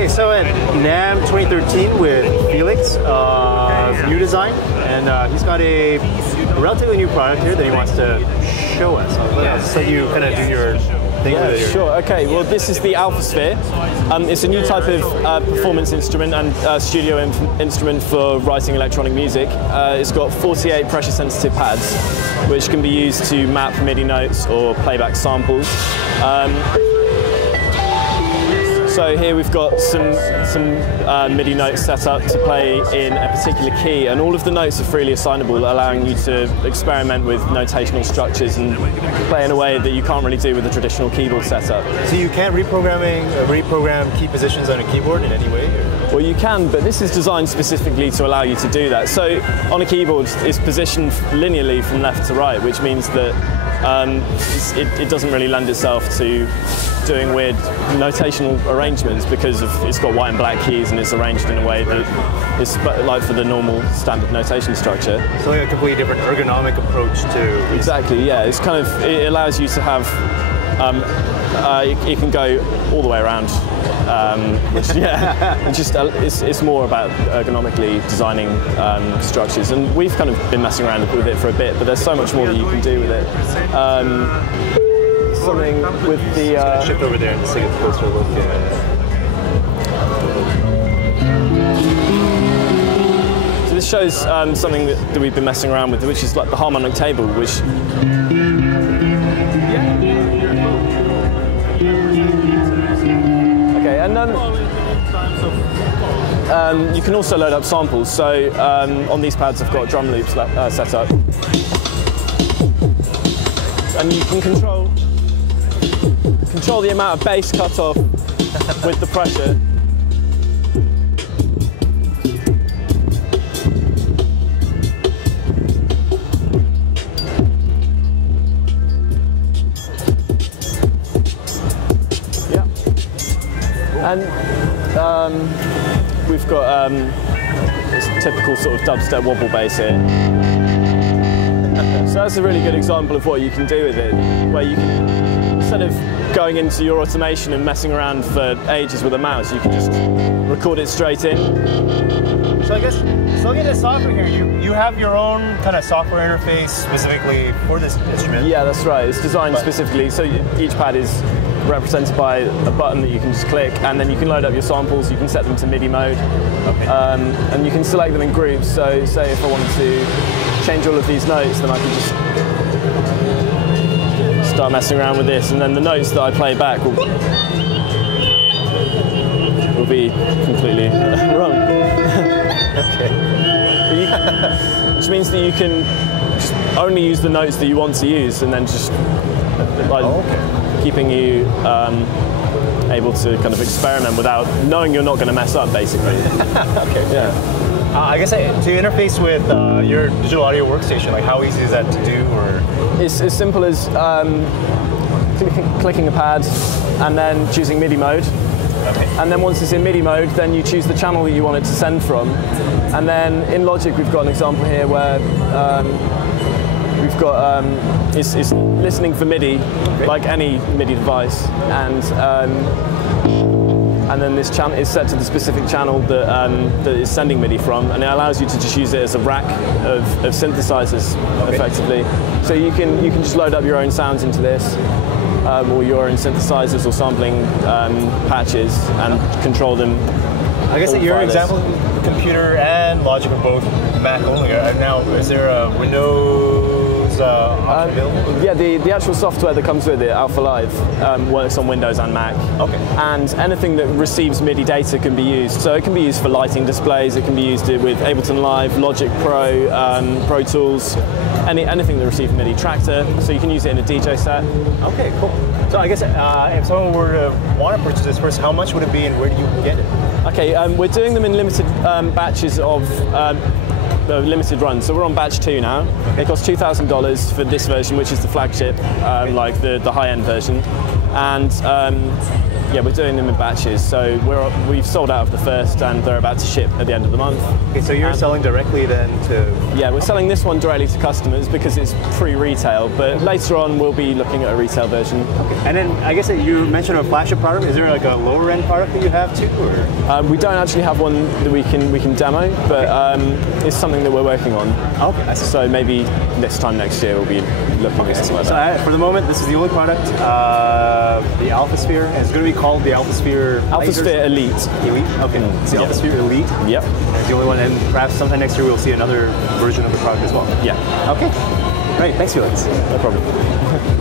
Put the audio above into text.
Okay, so at NAMM 2013 with Felix, new design, and he's got a relatively new product here that he wants to show us. So let you kind of do your thing with it. Sure. Okay. Well, this is the Alphasphere. It's a new type of performance instrument and studio instrument for writing electronic music. It's got 48 pressure-sensitive pads, which can be used to map MIDI notes or playback samples. So here we've got some MIDI notes set up to play in a particular key, and all of the notes are freely assignable, allowing you to experiment with notational structures and play in a way that you can't really do with a traditional keyboard setup. So you can't reprogram key positions on a keyboard in any way? Or? Well, you can, but this is designed specifically to allow you to do that. So on a keyboard, it's positioned linearly from left to right, which means that it doesn't really lend itself to doing weird notational arrangements because it's got white and black keys and it's arranged in a way that is like for the normal standard notation structure. So like a completely different ergonomic approach to... Exactly, yeah. It's kind of, it allows you to have, it can go all the way around. Which, yeah, it's more about ergonomically designing structures, and we've kind of been messing around with it for a bit, but there's so much more that you can do with it. Something with the... shift over there and just take a closer look So this shows something that we've been messing around with, which is like the harmonic table, which... Okay, and you can also load up samples. So on these pads I've got drum loops set up. And you can control the amount of bass cut off with the pressure. Yeah. And we've got this typical sort of dubstep wobble bass here. So that's a really good example of what you can do with it, where you can, instead of going into your automation and messing around for ages with a mouse, you can just record it straight in. So I guess, looking at the software here, you have your own kind of software interface specifically for this instrument. Yeah, that's right. It's designed specifically, so each pad is represented by a button that you can just click, and then you can load up your samples, you can set them to MIDI mode, and you can select them in groups. So say if I wanted to change all of these notes, then I can just start messing around with this, and then the notes that I play back will be completely wrong. Okay. Which means that you can just only use the notes that you want to use, and then just like keeping you able to kind of experiment without knowing you're not going to mess up, basically. Okay. Yeah. I guess to interface with your digital audio workstation, like how easy is that to do? Or it's as simple as clicking a pad and then choosing MIDI mode. Okay. And then once it's in MIDI mode, then you choose the channel that you want it to send from. And then in Logic, we've got an example here where we've got it's listening for MIDI, like any MIDI device, and then this channel is set to the specific channel that is sending MIDI from, and it allows you to just use it as a rack of synthesizers, effectively. So you can just load up your own sounds into this, or your own synthesizers or sampling patches, and control them. I guess that your example, the computer and Logic are both Mac only. Now, is there a Windows option available? Yeah, the actual software that comes with it, Alpha Live, works on Windows and Mac. Okay. And anything that receives MIDI data can be used. So it can be used for lighting displays, it can be used with Ableton Live, Logic Pro, Pro Tools, anything that receives MIDI. Tractor, so you can use it in a DJ set. Okay, cool. So I guess if someone were to want to purchase this first, how much would it be and where do you get it? Okay, we're doing them in limited batches of limited runs. So we're on batch 2 now. Okay. It costs $2,000 for this version, which is the flagship, like the high-end version. And Yeah, we're doing them in batches. So we've sold out of the first, and they're about to ship at the end of the month. Okay, so you're selling directly then to... Yeah, we're selling this one directly to customers because it's pre-retail, but later on we'll be looking at a retail version. Okay. And then I guess that you mentioned a flagship product. Is there like a lower end product that you have too? Or? We don't actually have one that we can demo, but it's something that we're working on. Okay, I see. So maybe this time next year we'll be looking at something like that. So for the moment, this is the only product, the Alphasphere, and it's going to be called the Alphasphere... Alphasphere Elite. Elite? Okay, it's the Alphasphere Elite. Yep. It's the only one, and perhaps sometime next year we'll see another version of the product as well. Yeah. Okay. Great, thanks Felix. No problem.